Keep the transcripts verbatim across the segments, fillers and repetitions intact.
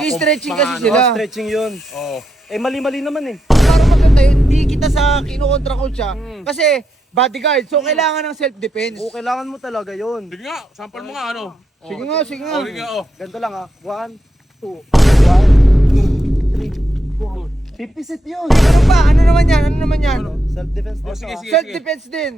Nag-stretching kasi mga sila. ano, stretching yun. Oo. Eh, mali-mali naman eh. Para maganda yun, hindi kita sa kinukontra coach siya. Hmm. Kasi bodyguard, so kailangan ng self-defense. Oo, kailangan mo talaga yun. Sige nga, sample mo nga ano. Oh. Sige nga, sige nga. Oh, sige nga, oh. Ganito lang ah. One, two, one, two, three, four. fifty set yun. Ano pa? Ano naman yan? Ano naman yan? Self-defense Oh, din sige, to, ah. sige. Self-defense din.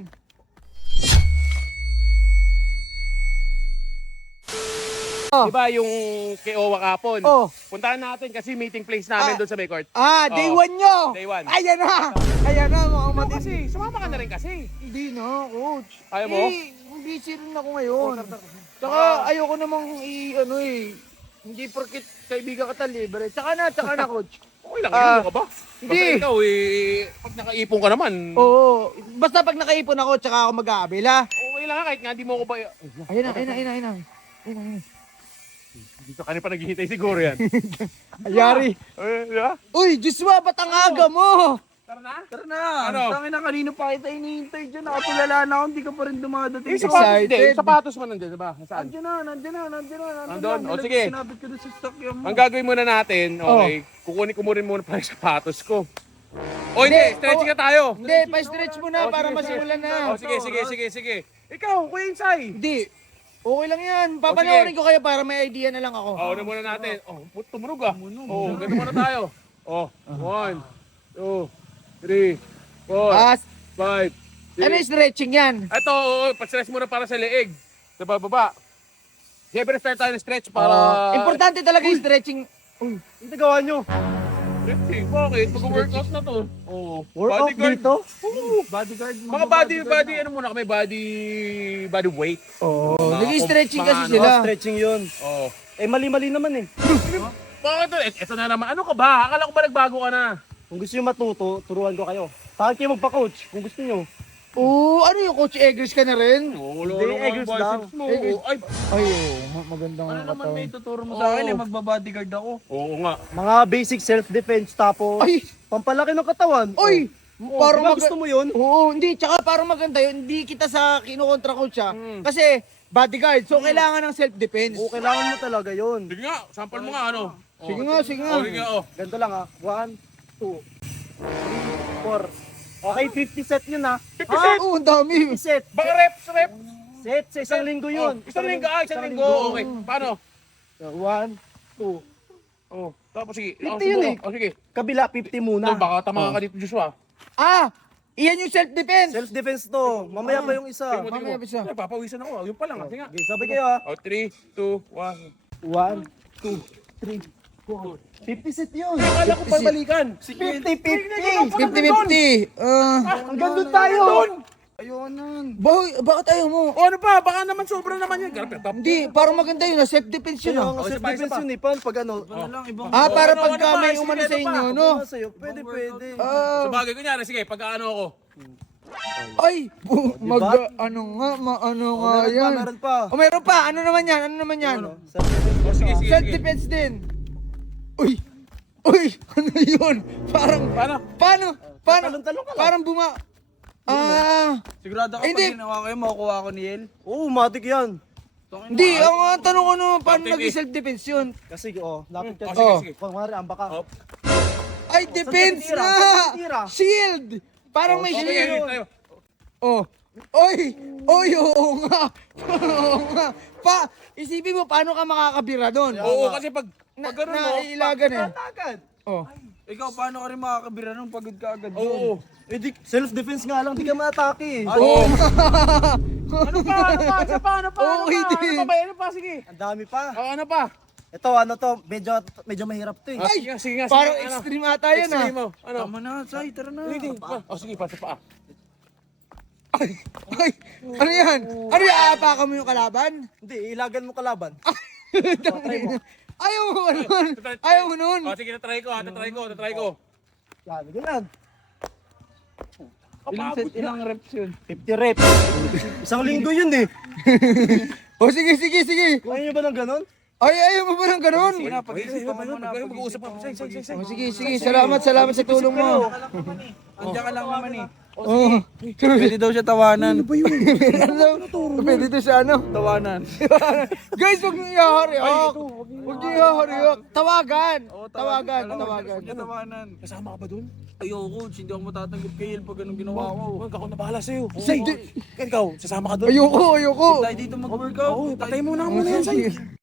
Oh. Diba yung kay Owa kapon? Oh. Puntahan natin kasi meeting place namin Ah. doon sa may court. Ah, day Oh. one nyo! Day one. Ayan na! Ayan na, mga Ano matindi. kasi, sumama ka na rin kasi. Hindi na, coach. Ayaw mo? Eh, busy rin ako ngayon. Tsaka ayoko namang i, ano eh, hindi porkit kaibigan ka libre. Tsaka na, tsaka na, coach. Okay lang, Ah, yun ka ba? hindi. Basta ikaw eh, pag nakaipon ka naman, Oo. Basta pag nakaipon ako, tsaka ako mag-aabila. okay lang kahit nga di mo ko ba... Ayun na, ayun na, ayun na, ayun na. Ayun na, ayun na. Dito ka pa naghihintay siguro yan. Ayari. Eh, di ba? Uy, Joshua, ba't ang aga mo? Tara na. Tara na. Ano? Tangin na kanino pa kita hinihintay dyan. Nakatulala na ako. Hindi ka pa rin dumadating. Eh, Excited. sapatos din. Yung sapatos mo nandun, diba? Saan? Nandiyan na, nandiyan na, nandiyan na. Nandun? na. O, sige. Sinabit ko doon sa stockyan mo. Ang gagawin muna natin, okay, kukunin ko muna muna pa yung sapatos ko. O hindi, Hindi, stretching o- na tayo. Hindi, pa-stretch mo na O, para sige, masimulan sige. na. O sige, sige, sige, sige. Ikaw, Kuya Insay. Hindi. Okay lang yan. Papanoorin ko kayo para may idea na lang ako. O, una muna natin. O, put- tumunog ah. O, ganun muna tayo. O, one, two, three, four, Ah, five, ano yung six. stretching yan? Ito, oo, pa-stretch muna para sa leeg. Sa bababa. Siyempre, start tayo ng stretch para... Ah, importante talaga yung stretching. Uy, ang gawa nyo. Stretching, bakit? Mag-workout na to. Oo. Workout Bodyguard. dito? Oo. Bodyguard. Mga body, body, ano muna kami, body, body weight. Oo. Mga- Nag-stretching mga kasi ano, sila. Oh, stretching yun. Oo. Eh, mali-mali naman eh. Bakit to? Et- Eto na naman. Ano ka ba? Akala ko ba nagbago ka na? Kung gusto nyo matuto, turuan ko kayo. Saan kayo magpa-coach? Kung gusto nyo. Oo, ano yung Coach Eggers ka na rin? Oo, Hindi, Eggers lang. Mo. Eggers. Ay, Ay, oo. Magandang Ano naman may katawan. tuturo mo Oo. sa akin eh, magbabodyguard ako. oo nga. Mga basic self-defense, tapos Ay! pampalaki ng katawan. Oy! Oh, Parang diba mag- gusto mo yun? Oo, hindi. Tsaka parang maganda yun. Hindi kita sa kinukontra coach siya. Mm. Kasi bodyguard, so kailangan ng self-defense. Oo, kailangan mo talaga yun. Sige nga, sample mo nga ano. Oo. Sige nga, sige nga. Oo, sige nga, oh. Ganito lang ah. One, two, three, four. Okay, fifty set yun ah. fifty Ah, set. oo, ang dami. fifty set. Baka reps, rep. Set, sa isang linggo yun. Oh, isang linggo, ah, isang linggo. Okay, paano? One, two. Oh, tapos sige. fifty Oh, yun subukan. eh. Oh, sige. Kabila, fifty No, muna. baka tama ka dito, Joshua. Ah! Iyan yung self-defense. Self-defense to. Mamaya pa yung isa. Tingnan mo, tingnan mamaya mo. pa siya. Ay, papawisan ako. ah. Yung pa lang. ah. Sige nga. Okay, sabi kayo ah. Oh, three, two, one. One, two, three, four. fifty set yun. Akala ko pabalikan. fifty, fifty. fifty-fifty. Ah, Hanggang doon tayo. ayoko nun. Boy, bakit ayaw mo? O ano pa? Baka naman sobra naman yan. Garap, top. Hindi, parang maganda yun. ah. Self-defense yun. Kaya ah. nga, Oh, isa pa, isa self-defense pa. yun eh. Paano pag ano? Ah, para ano, pagka ano ba? may Sige, umano ano sa pa? inyo, no? Ano sa'yo? Pwede, pwede. Ah, Sa bagay, kunyari, sige, pag ano ako. ay, bu- mag, ano nga, ma, ano nga Oh, meron pa, yan. meron pa. O meron pa, ano naman yan, ano naman yan? Self-defense. O sige, sige, sige. Self-defense din. Uy, uy, ano yun? Parang, Paano? paano, paano, Talon-talon ka lang. parang buma, ah, Sigurado ka Hindi. pag ginawa kayo, makukuha ko ni El. Oo, matik yan. hindi, ang uh, tanong ko no, paano Tactic naging self-defense yun? Kasi, oh, lapit ka. Oh, sige, Oh. sige. Kung mari, amba ka. Oh. Ay, defense tinitira? na! Saan tinitira? Shield! Parang may Okay, shield. okay, tayo. Oh. Oy! Oy, oo nga. Oo nga. Pa, isipin mo, paano ka makakabira doon? Oo, kasi pag, Na, pag ganun mo, nailagan eh. Agad. Oh. Ikaw, paano ka rin makakabira nung pagod ka agad oo. Eh, di, self-defense nga lang, di ka ma-atake eh. Oo. Ano pa, ano pa, isa pa, ano pa, ano Okay pa, din. ano pa ba, ano pa, sige. Ang dami pa. Oh, ano pa? Ito, ano to, medyo, medyo mahirap to eh. Ah, sige, nga, sige nga, sige. Parang ano? extreme ata yun ah. Extreme mo, ano? Tama na, Sai, tara na. Hindi, pa. Oh, sige, pa, sa paa. Ay, ay, ano yan? Ano yan? Aapakan mo yung kalaban? Hindi, ilagan mo kalaban. Ayaw mo ba nun? Ayaw mo nun? Oh, sige, tatry ko, ha, tatry ko, tatry ko. Yan, ganyan. Ilang set, ilang reps yun? fifty reps. Isang linggo yun eh. O sige, sige, sige. Kaya nyo ba ng ganon? Ay, ayaw mo ba ng ganun? Sige na, pag-isipan mo muna. Mag-uusap ka. Say, say, say, say. Oh, sige, sige. Salamat, salamat sa tulong mo. Andiyan ka lang naman eh. Oh. Pwede daw siya tawanan. Ano? Pwede dito sa ano? Tawanan. Guys, huwag niyo ihahariyak. Huwag niyo ihahariyak. Tawagan. Tawagan, tawagan. Huwag niya tawanan. Kasama ka ba dun? Ayoko, hindi ako matatanggap kay Yel pag anong ginawa ko. Huwag ako na bahala sa'yo. Say, Ikaw, sasama ka dun. ayoko, ayoko. Tayo dito mag-workout. Oo, patay mo na muna yan, Say.